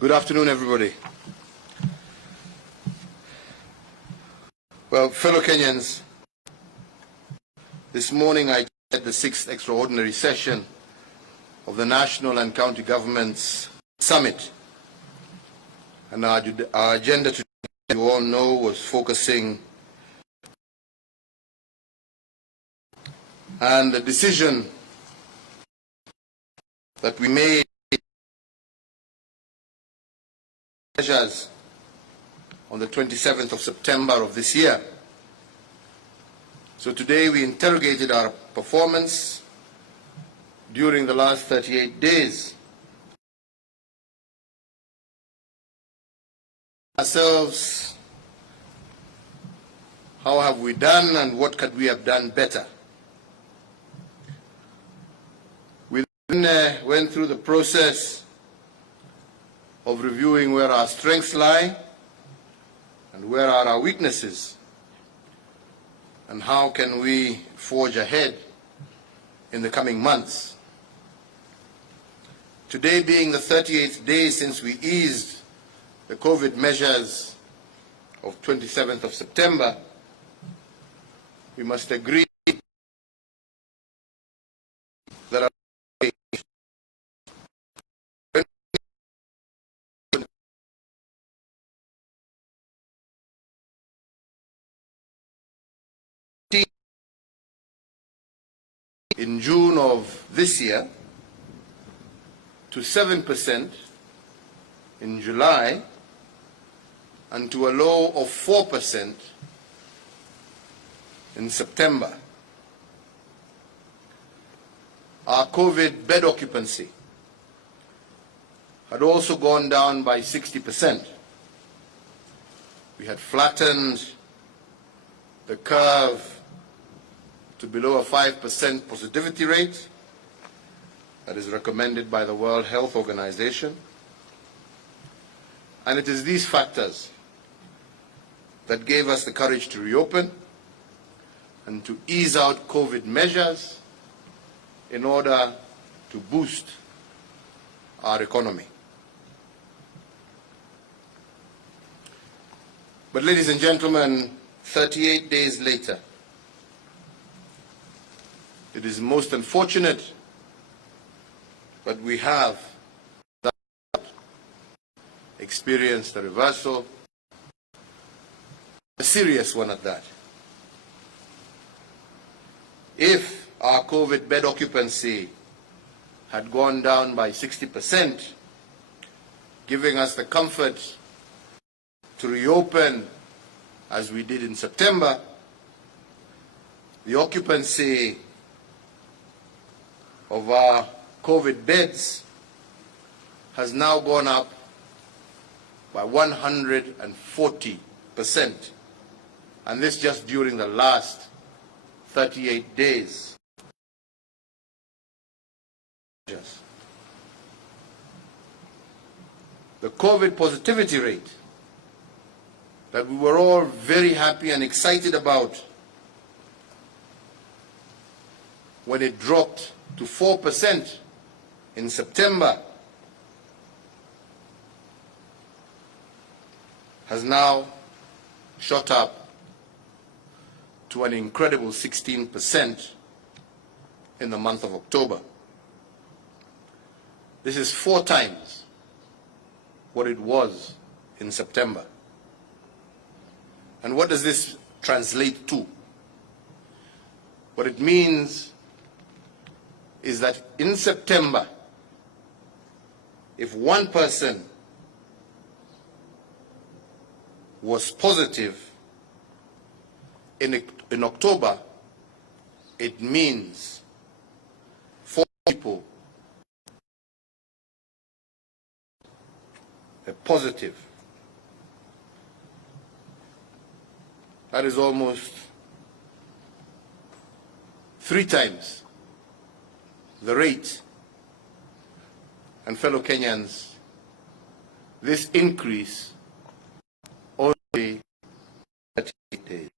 Good afternoon, everybody. Well, fellow Kenyans, this morning I chaired the 6th extraordinary session of the National and County Governments Summit. And our agenda today, you all know, was focusing and the decision that we made measures on the 27th of September of this year. So today we interrogated our performance during the last 38 days. Ourselves, how have we done and what could we have done better? We then went through the process of reviewing where our strengths lie and where are our weaknesses, and how can we forge ahead in the coming months. Today being the 38th day since we eased the COVID measures of 27th of September, we must agree that our in June of this year to 7% in July and to a low of 4% in September. Our COVID bed occupancy had also gone down by 60%. We had flattened the curve to below a 5% positivity rate that is recommended by the World Health Organization. And it is these factors that gave us the courage to reopen and to ease out COVID measures in order to boost our economy. But ladies and gentlemen, 38 days later, it is most unfortunate, but we have experienced a reversal, a serious one at that. If our COVID bed occupancy had gone down by 60%, giving us the comfort to reopen as we did in September, the occupancy of our COVID beds has now gone up by 140%, and this just during the last 38 days. The COVID positivity rate that we were all very happy and excited about when it dropped to 4% in September has now shot up to an incredible 16% in the month of October. This is 4 times what it was in September. And what does this translate to? What it means is that in September, if one person was positive, in October, it means 4 people are positive. That is almost 3 times the rate. And fellow Kenyans, this increase only 38 days.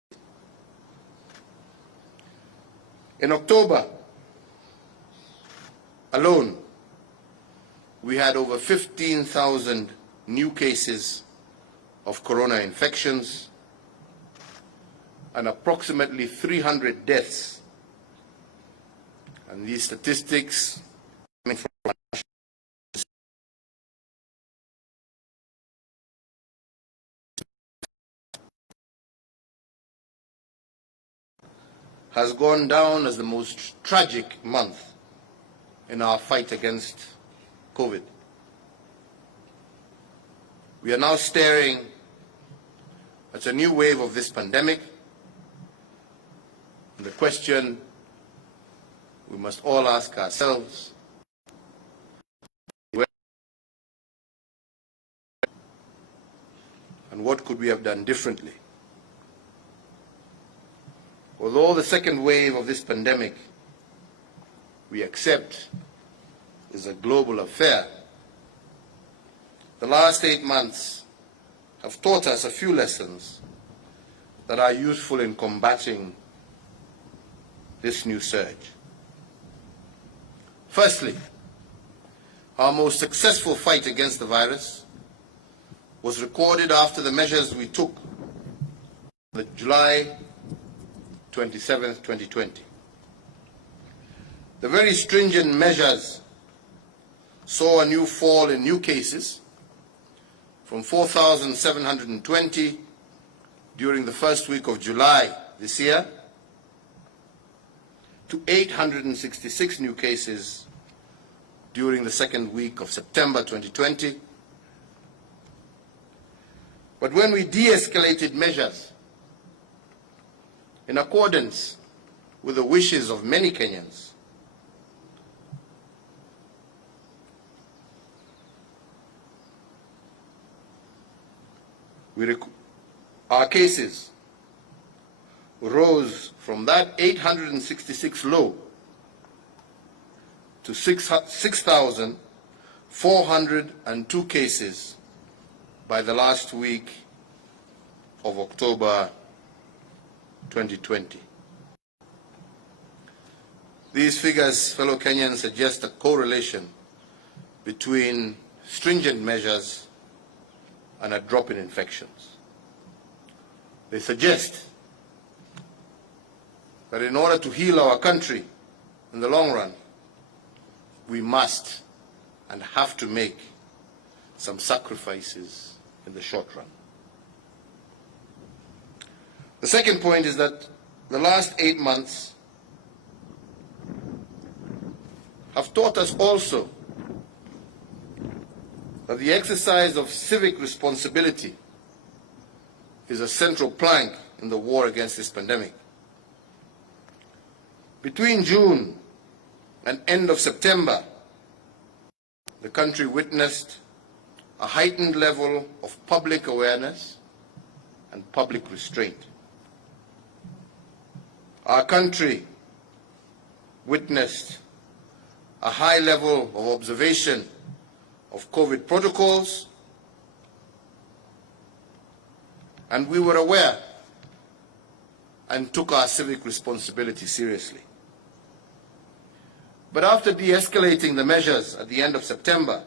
In October alone, we had over 15,000 new cases of corona infections and approximately 300 deaths. And these statistics coming from has gone down as the most tragic month in our fight against COVID. We are now staring at a new wave of this pandemic, and the question we must all ask ourselves, and what could we have done differently? Although the second wave of this pandemic, we accept, is a global affair, the last 8 months have taught us a few lessons that are useful in combating this new surge. Firstly, our most successful fight against the virus was recorded after the measures we took on July 27, 2020. The very stringent measures saw a new fall in new cases from 4,720 during the first week of July this year to 866 new cases during the second week of September 2020. But when we de-escalated measures in accordance with the wishes of many Kenyans, our cases rose from that 866 low to 6,402 cases by the last week of October 2020. These figures, fellow Kenyans, suggest a correlation between stringent measures and a drop in infections. They suggest that in order to heal our country in the long run, we must and have to make some sacrifices in the short run. The second point is that the last 8 months have taught us also that the exercise of civic responsibility is a central plank in the war against this pandemic. Between June and end of September, the country witnessed a heightened level of public awareness and public restraint. Our country witnessed a high level of observation of COVID protocols, and we were aware and took our civic responsibility seriously. But after de-escalating the measures at the end of September,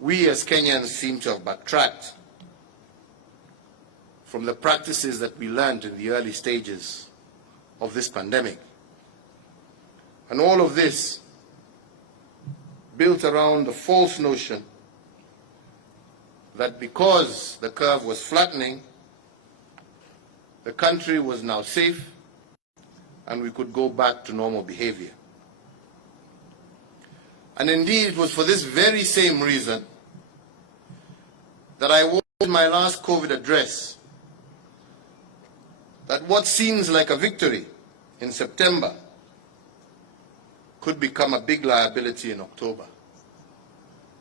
we as Kenyans seem to have backtracked from the practices that we learned in the early stages of this pandemic. And all of this built around the false notion that because the curve was flattening, the country was now safe and we could go back to normal behavior. And indeed, it was for this very same reason that I warned in my last COVID address that what seems like a victory in September could become a big liability in October.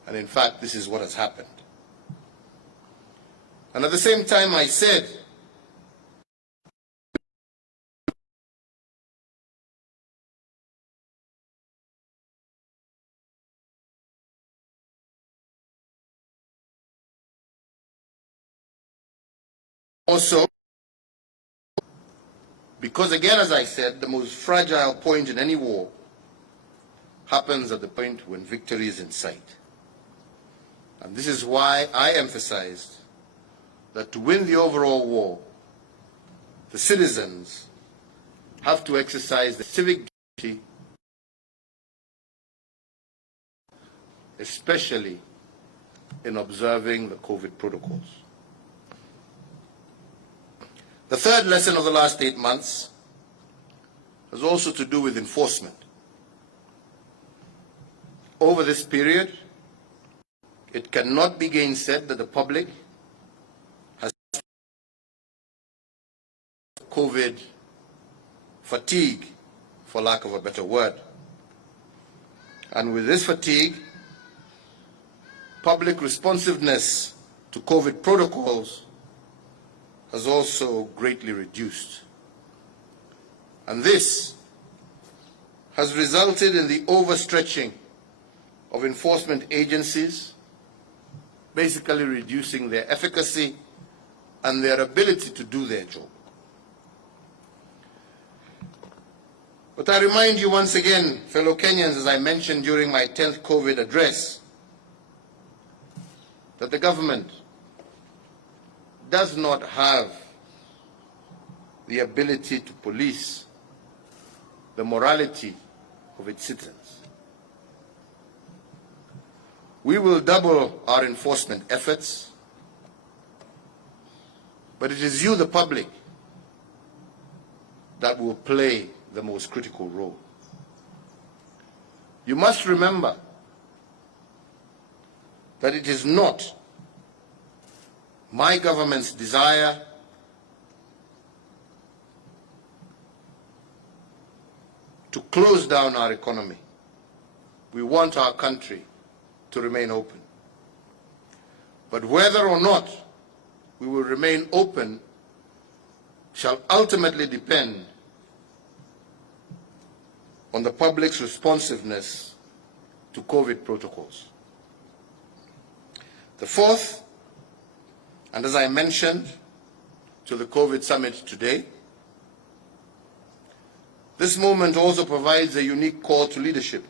And in fact, this is what has happened. And at the same time, I said also, because again, as I said, the most fragile point in any war happens at the point when victory is in sight. And this is why I emphasized that to win the overall war, the citizens have to exercise the civic duty, especially in observing the COVID protocols. The third lesson of the last 8 months has also to do with enforcement. Over this period, it cannot be gainsaid that the public has COVID fatigue, for lack of a better word. And with this fatigue, public responsiveness to COVID protocols has also greatly reduced. And this has resulted in the overstretching of enforcement agencies, basically reducing their efficacy and their ability to do their job. But I remind you once again, fellow Kenyans, as I mentioned during my 10th COVID address, that the government does not have the ability to police the morality of its citizens. We will double our enforcement efforts, but it is you, the public, that will play the most critical role. You must remember that it is not my government's desire to close down our economy. We want our country to remain open. But whether or not we will remain open shall ultimately depend on the public's responsiveness to COVID protocols. The fourth, and as I mentioned to the COVID summit today, this moment also provides a unique call to leadership.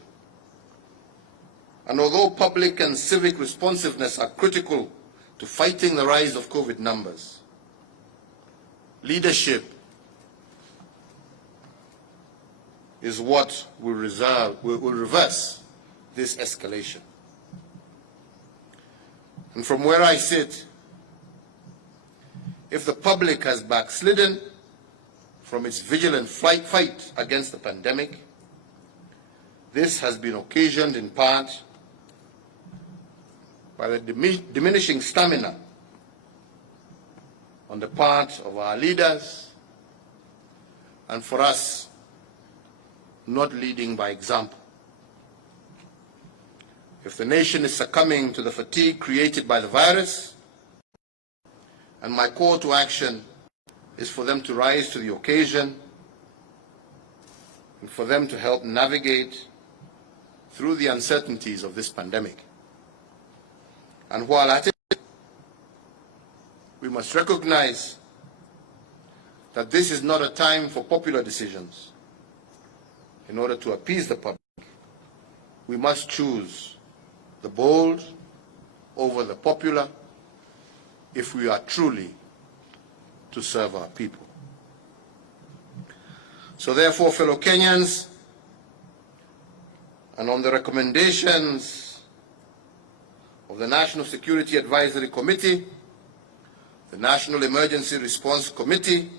And although public and civic responsiveness are critical to fighting the rise of COVID numbers, leadership is what will reverse this escalation. And from where I sit, if the public has backslidden from its vigilant fight against the pandemic, this has been occasioned in part by the diminishing stamina on the part of our leaders, and for us, not leading by example. If the nation is succumbing to the fatigue created by the virus, and my call to action is for them to rise to the occasion and for them to help navigate through the uncertainties of this pandemic. And while at it, we must recognize that this is not a time for popular decisions. In order to appease the public, we must choose the bold over the popular if we are truly to serve our people. So therefore, fellow Kenyans, and on the recommendations of the National Security Advisory Committee, the National Emergency Response Committee,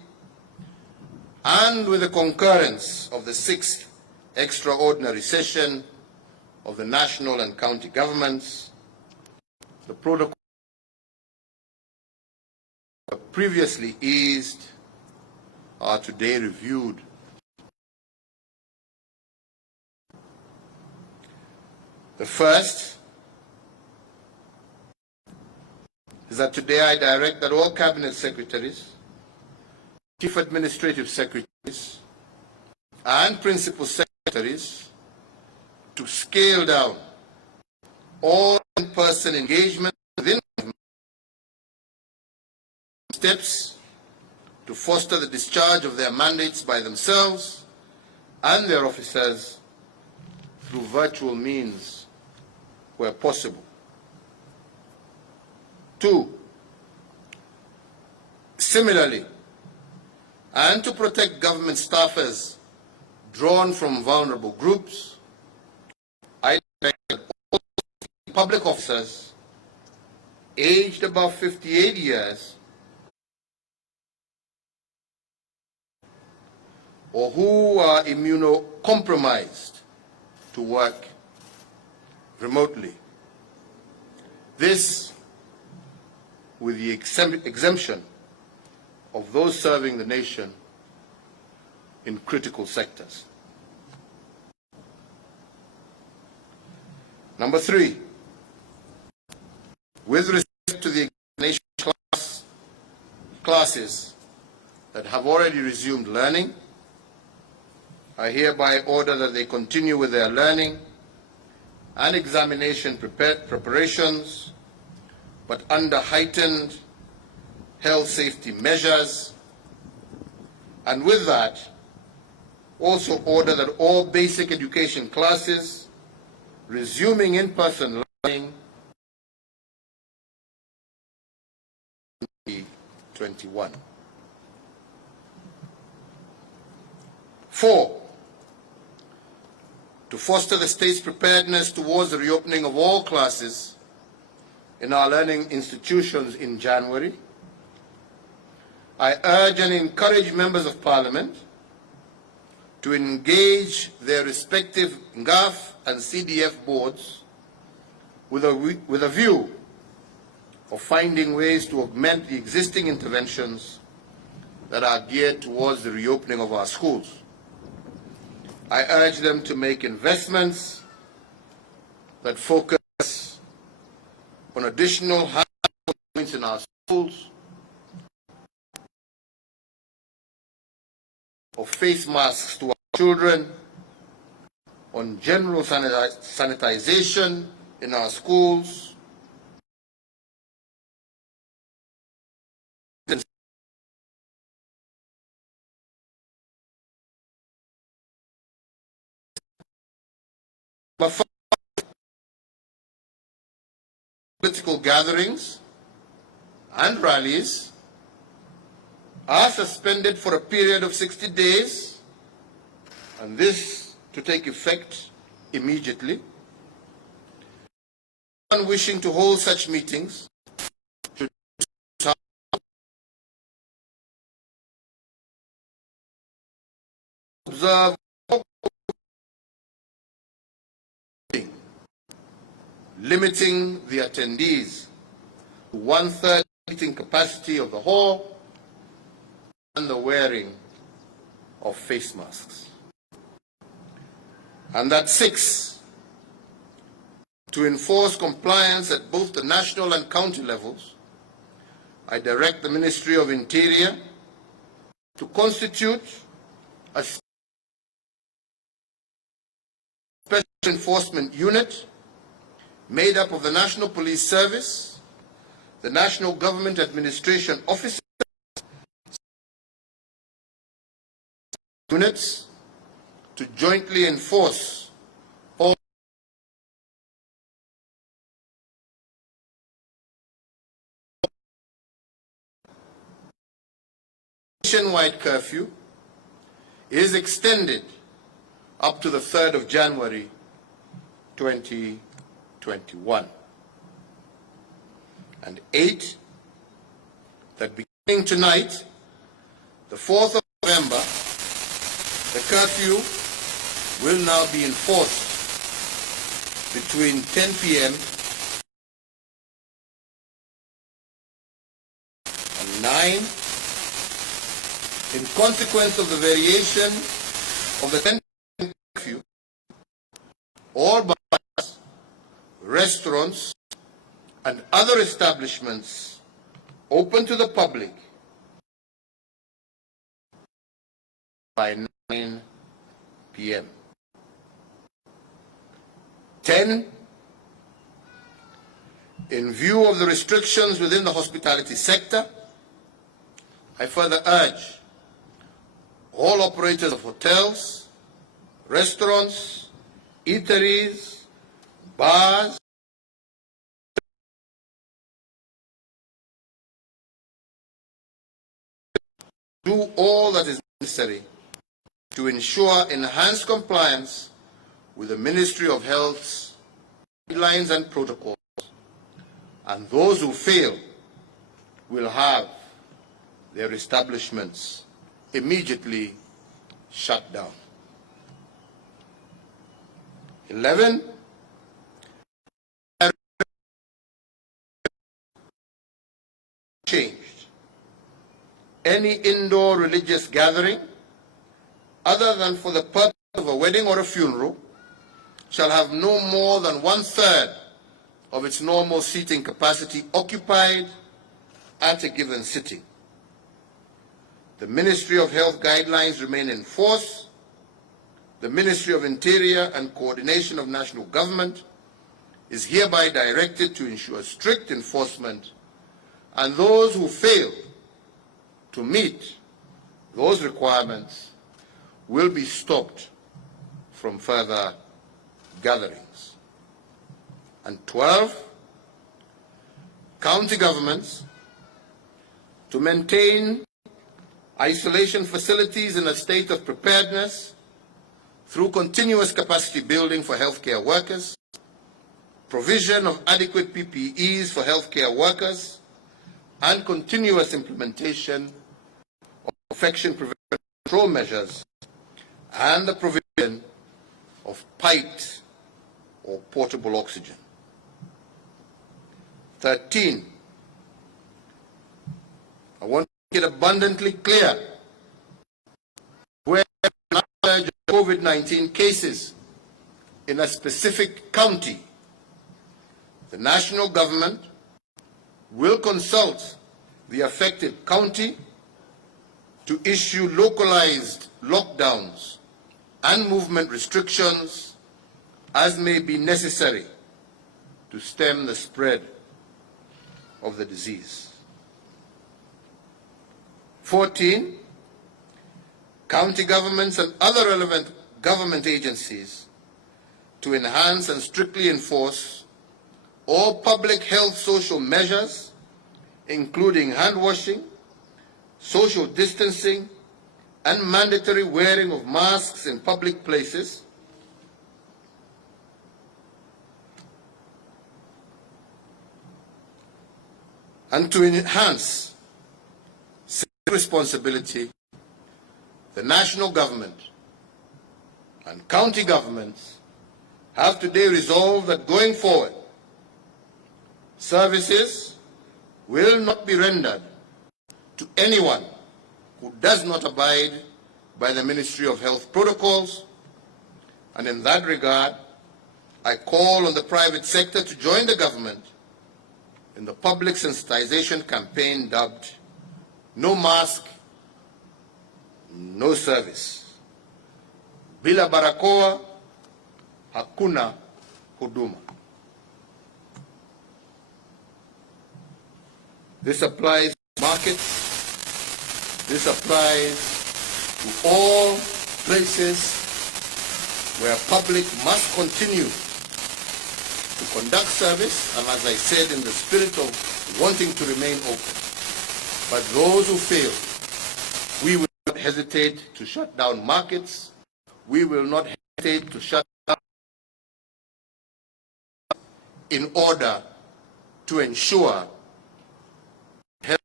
and with the concurrence of the 6th Extraordinary Session of the national and county governments, the protocol previously eased are today reviewed. The first is that today I direct that all cabinet secretaries, chief administrative secretaries, and principal secretaries to scale down all in-person engagement within steps to foster the discharge of their mandates by themselves and their officers through virtual means where possible. Two, similarly, and to protect government staffers drawn from vulnerable groups, I direct that all public officers aged above 58 years or who are immunocompromised to work remotely. This with the exemption of those serving the nation in critical sectors. Number three, with respect to the examination classes that have already resumed learning, I hereby order that they continue with their learning and examination preparations, but under heightened health safety measures, and with that, also order that all basic education classes resuming in-person learning 2021. 4, to foster the state's preparedness towards the reopening of all classes in our learning institutions in January, I urge and encourage members of Parliament to engage their respective NGAF and CDF boards with a view of finding ways to augment the existing interventions that are geared towards the reopening of our schools. I urge them to make investments that focus on additional high points in our schools, of face masks to our children, on general sanitization in our schools, political gatherings and rallies are suspended for a period of 60 days, and this to take effect immediately. Anyone wishing to hold such meetings should observe limiting the attendees to 1/3 seating capacity of the hall and the wearing of face masks. And that 6, to enforce compliance at both the national and county levels, I direct the Ministry of Interior to constitute a special enforcement unit made up of the National Police Service, the National Government Administration Officers, units to jointly enforce all nationwide curfew is extended up to the 3rd of January 2021. And 8, that beginning tonight, the 4th of November, the curfew will now be enforced between 10 p.m. and 9 in consequence of the variation of the 10 p.m. curfew. All bars, restaurants, and other establishments open to the public by 9 p.m. 10, in view of the restrictions within the hospitality sector, I further urge all operators of hotels, restaurants, eateries, bars, do all that is necessary to ensure enhanced compliance with the Ministry of Health's guidelines and protocols, and those who fail will have their establishments immediately shut down. 11. Changed. Any indoor religious gathering, other than for the purpose of a wedding or a funeral, shall have no more than 1/3 of its normal seating capacity occupied at a given sitting. The Ministry of Health guidelines remain in force. The Ministry of Interior and Coordination of National Government is hereby directed to ensure strict enforcement, and those who fail to meet those requirements will be stopped from further gatherings. And 12, county governments to maintain isolation facilities in a state of preparedness through continuous capacity building for healthcare workers, provision of adequate PPEs for healthcare workers, and continuous implementation of infection prevention control measures, and the provision of piped or portable oxygen. 13, I want to make it abundantly clear, where knowledge of COVID-19 cases in a specific county, the national government will consult the affected county to issue localized lockdowns and movement restrictions as may be necessary to stem the spread of the disease. 14, county governments and other relevant government agencies to enhance and strictly enforce all public health social measures, including hand washing, social distancing, and mandatory wearing of masks in public places, and to enhance civic responsibility. The national government and county governments have today resolved that going forward, services will not be rendered to anyone who does not abide by the Ministry of Health protocols, and in that regard, I call on the private sector to join the government in the public sensitization campaign dubbed No Mask, No Service. Bila barakoa, hakuna huduma. This applies to markets. This applies to all places where public must continue to conduct service, and as I said, in the spirit of wanting to remain open. But those who fail, we will not hesitate to shut down markets. We will not hesitate to shut down in order to ensure health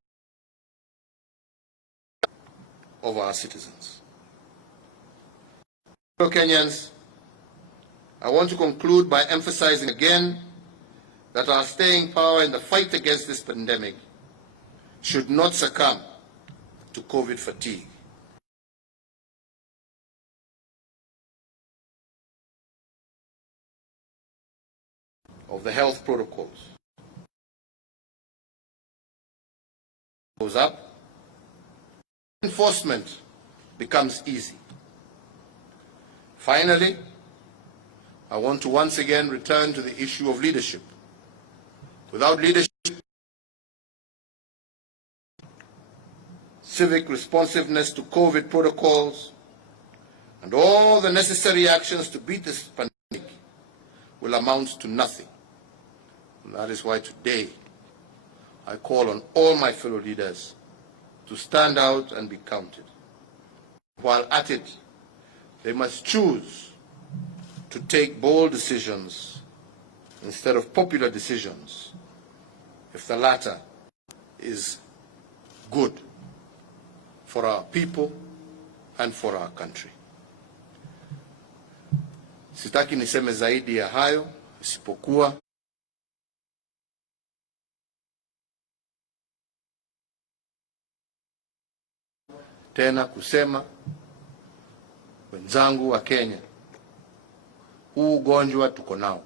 of our citizens. Fellow Kenyans, I want to conclude by emphasizing again that our staying power in the fight against this pandemic should not succumb to COVID fatigue. Of the health protocols goes up, enforcement becomes easy. Finally, I want to once again return to the issue of leadership. Without leadership, civic responsiveness to COVID protocols, and all the necessary actions to beat this pandemic will amount to nothing. And that is why today I call on all my fellow leaders to stand out and be counted. While at it, they must choose to take bold decisions instead of popular decisions if the latter is good for our people and for our country. Sitaki niseme zaidi ya hayo isipokuwa tena kusema, wenzangu wa Kenya, huu ugonjwa tuko nao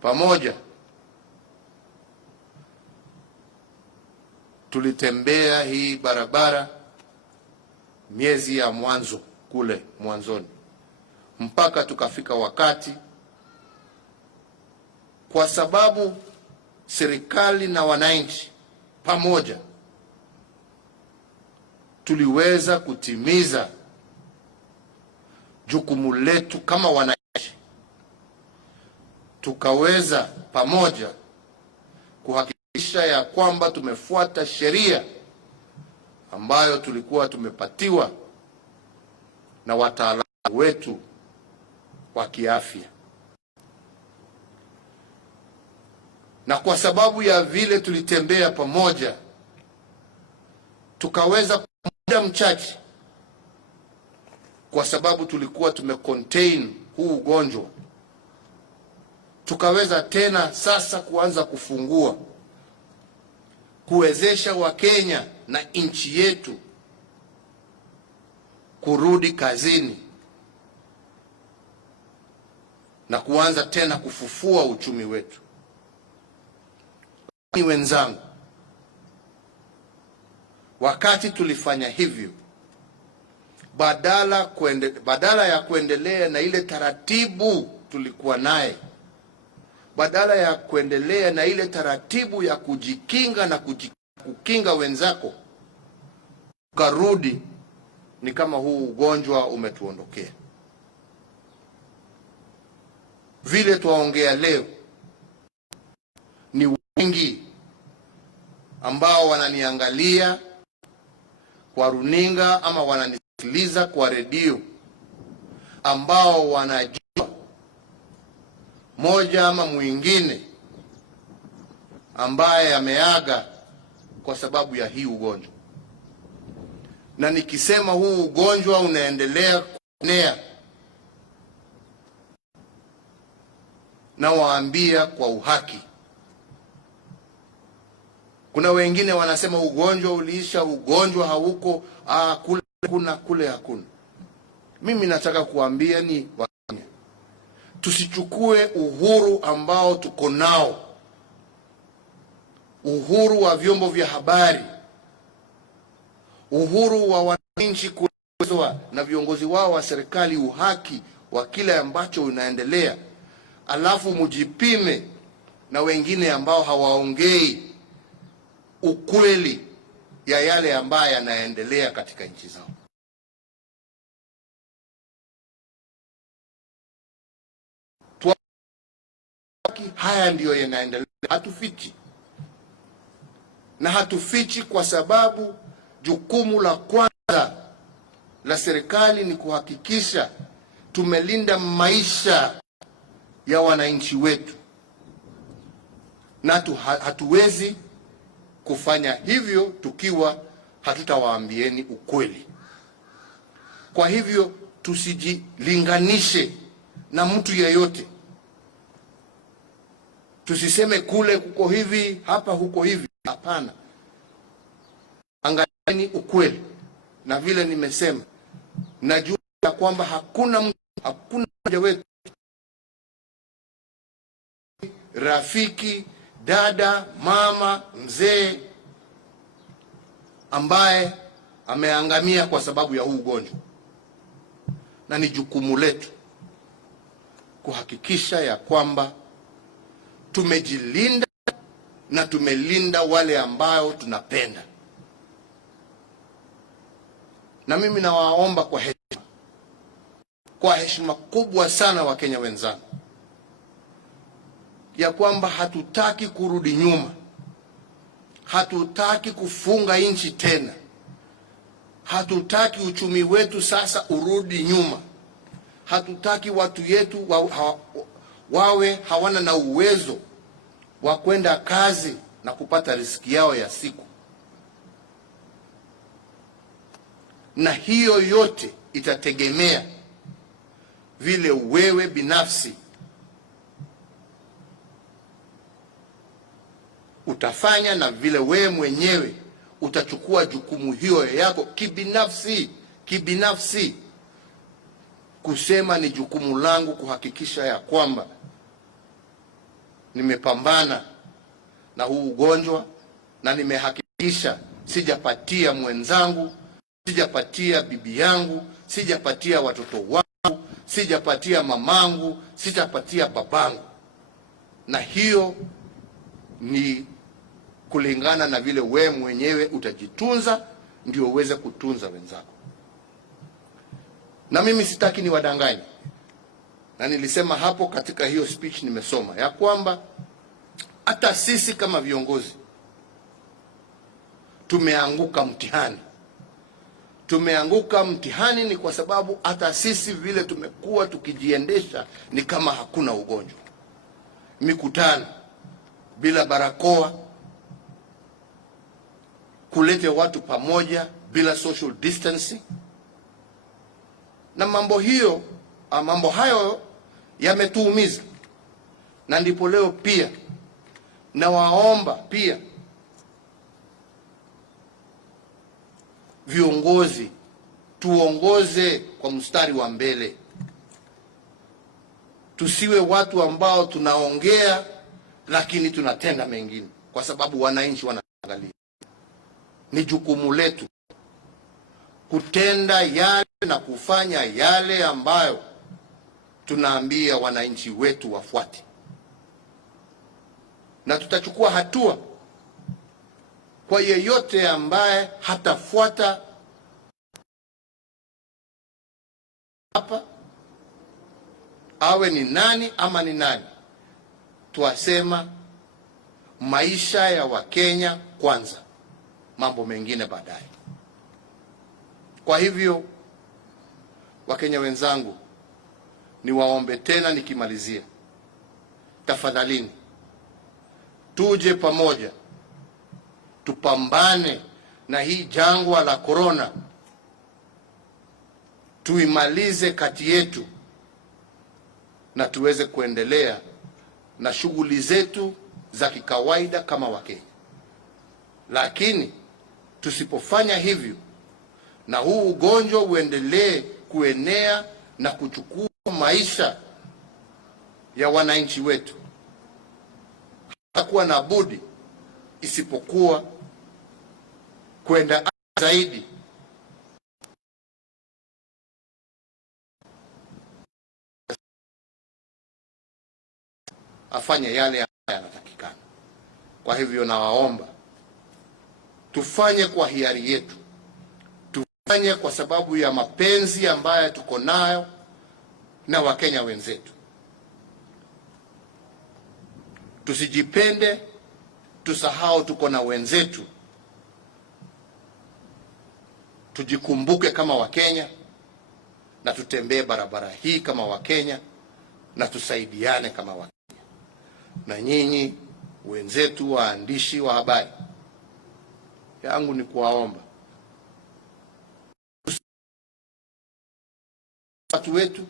pamoja. Tulitembea hii barabara miezi ya mwanzo kule mwanzoni, mpaka tukafika wakati, kwa sababu serikali na wananchi pamoja tuliweza kutimiza jukumu letu kama wananchi, tukaweza pamoja kuhakikisha ya kwamba tumefuata sheria ambayo tulikuwa tumepatiwa na wataalamu wetu wa kiafya. Na kwa sababu ya vile tulitembea pamoja, tukaweza muda mchache, kwa sababu tulikuwa tumecontain huu ugonjwa, tukaweza tena sasa kuanza kufungua, kuwezesha Wakenya na nchi yetu kurudi kazini na kuanza tena kufufua uchumi wetu. Ni wenzangu, wakati tulifanya hivyo, badala ya kuendelea na ile taratibu tulikuwa naye, badala ya kuendelea na ile taratibu ya kujikinga na kukinga wenzako, karudi ni kama huu ugonjwa umetuondokea. Vile tuwaongea leo, ni wengi ambao wananiangalia kwa runinga ama wananisikiliza kwa redio, ambao wanajua moja ama mwingine ambaye ameaga kwa sababu ya hii ugonjwa. Na nikisema huu ugonjwa unaendelea kuenea, na waambia kwa uhaki, kuna wengine wanasema ugonjwa uliisha, ugonjwa hauko, kule hakuna. Mimi nataka kuambia ni Wakenya, tusichukue uhuru ambao tuko nao, uhuru wa vyombo vya habari, uhuru wa wananchi kuelezwa na viongozi wao wa serikali uhaki wa kile ambacho unaendelea, alafu mujipime na wengine ambao hawaongei ukweli ya yale ambayo yanaendelea katika nchi zao. Haya ndiyo yanaendelea, hatufichi. Na hatufichi kwa sababu jukumu la kwanza la serikali ni kuhakikisha tumelinda maisha ya wananchi wetu, na hatuwezi kufanya hivyo tukiwa hatutawaambieni ukweli. Kwa hivyo tusijilinganishe na mtu yeyote, tusiseme kule kuko hivi, hapa huko hivi. Hapana, angalieni ukweli. Na vile nimesema, najua kwamba hakuna mmoja wetu, rafiki, dada, mama, mzee, ambaye ameangamia kwa sababu ya huu ugonjwa. Na ni jukumu letu kuhakikisha ya kwamba tumejilinda na tumelinda wale ambao tunapenda. Na mimi nawaomba kwa heshima kubwa sana Wakenya wenzangu, ya kwamba hatutaki kurudi nyuma, hatutaki kufunga nchi tena. Hatutaki uchumi wetu sasa urudi nyuma. Hatutaki watu yetu wawe hawana na uwezo wa kwenda kazi na kupata riziki yao ya siku. Na hiyo yote itategemea vile wewe binafsi utafanya na vile wewe mwenyewe utachukua jukumu hiyo yako kibinafsi, kusema ni jukumu langu kuhakikisha ya kwamba nimepambana na huu ugonjwa na nimehakikisha sijapatia mwenzangu, sijapatia bibi yangu, sijapatia watoto wangu, sijapatia mamangu, sijapatia babangu. Na hiyo ni kulingana na vile we mwenyewe utajitunza ndio uweze kutunza wenzako. Na mimi sitaki niwadanganye, na nilisema hapo katika hiyo speech nimesoma ya kwamba hata sisi kama viongozi tumeanguka mtihani. Tumeanguka mtihani ni kwa sababu hata sisi vile tumekuwa tukijiendesha ni kama hakuna ugonjwa. Mikutano bila barakoa, kulete watu pamoja bila social distancing, na mambo hayo yametuumiza. Na ndipo leo pia na waomba pia viongozi tuongoze kwa mstari wa mbele. Tusiwe watu ambao tunaongea lakini tunatenda mengine, kwa sababu wananchi wanaangalia. Ni jukumu letu kutenda yale na kufanya yale ambayo tunaambia wananchi wetu wafuate, na tutachukua hatua kwa yeyote ambaye hatafuata hapa, awe ni nani ama ni nani. Tuasema maisha ya Wakenya kwanza, mambo mengine baadaye. Kwa hivyo Wakenya wenzangu, niwaombe tena nikimalizia, tafadhalini tuje pamoja tupambane na hii jangwa la korona, tuimalize kati yetu na tuweze kuendelea na shughuli zetu za kikawaida kama Wakenya. Lakini tusipofanya hivyo na huu ugonjwa uendelee kuenea na kuchukua maisha ya wananchi wetu, hatakuwa na budi isipokuwa kwenda zaidi afanye yale yanatakikana. Kwa hivyo nawaomba tufanye kwa hiari yetu, tufanye kwa sababu ya mapenzi ambayo tuko nayo na Wakenya wenzetu. Tusijipende, tusahau tuko na wenzetu. Tujikumbuke kama Wakenya na tutembee barabara hii kama Wakenya na tusaidiane kama Wakenya. Na nyinyi wenzetu waandishi wa habari, yangu ni kuwaomba watu wetu,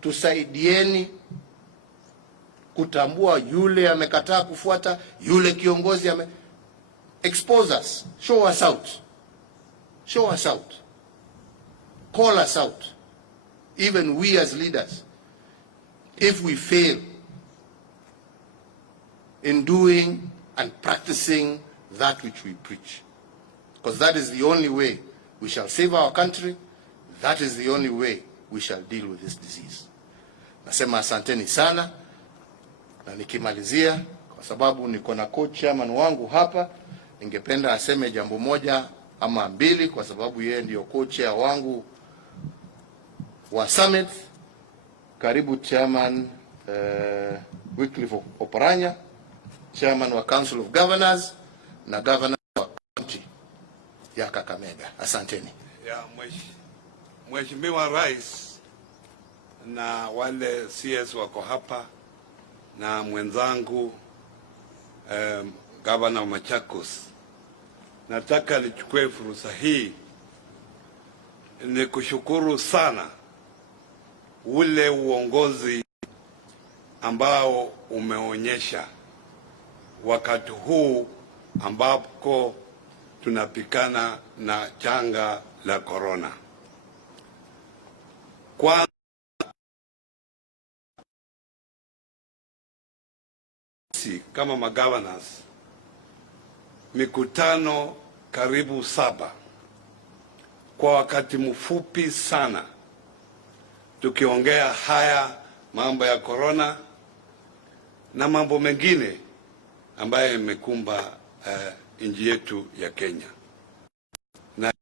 tusaidieni kutambua yule amekataa kufuata, yule kiongozi expose us, show us out. Show us out. Call us out. Even we as leaders, if we fail in doing and practicing that which we preach. Because that is the only way we shall save our country. That is the only way we shall deal with this disease. Nasema asanteni sana, na nikimalizia, kwa sababu niko na co-chairman wangu hapa, ningependa aseme jambo moja ama mbili, kwa sababu yeye ndio co-chair wangu wa summit. Karibu chairman Wycliffe Oparanya, chairman wa Council of Governors, na gavana wa kaunti ya Kakamega. Asanteni. Ya Mheshimiwa Rais na wale CS wako hapa na mwenzangu gavana wa Machakos, nataka nichukue fursa hii ni kushukuru sana ule uongozi ambao umeonyesha wakati huu ambapo tunapikana na janga la corona. Kwa kama magovernors, mikutano karibu 7 kwa wakati mfupi sana, tukiongea haya mambo ya corona na mambo mengine ambayo imekumba nchi yetu ya Kenya. Na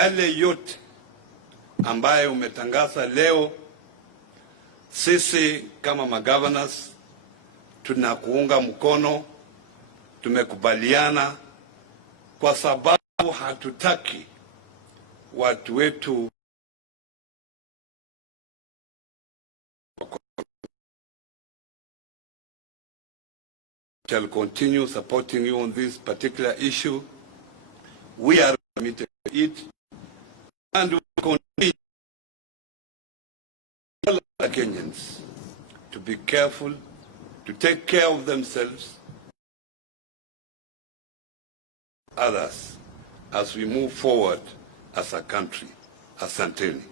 yale yote ambayo umetangaza leo, sisi kama magovernors tunakuunga mkono, tumekubaliana, kwa sababu hatutaki watu wetu shall continue supporting you on this particular issue. We are committed to it, and we continue all the Kenyans to be careful, to take care of themselves, others, as we move forward as a country. Asanteni.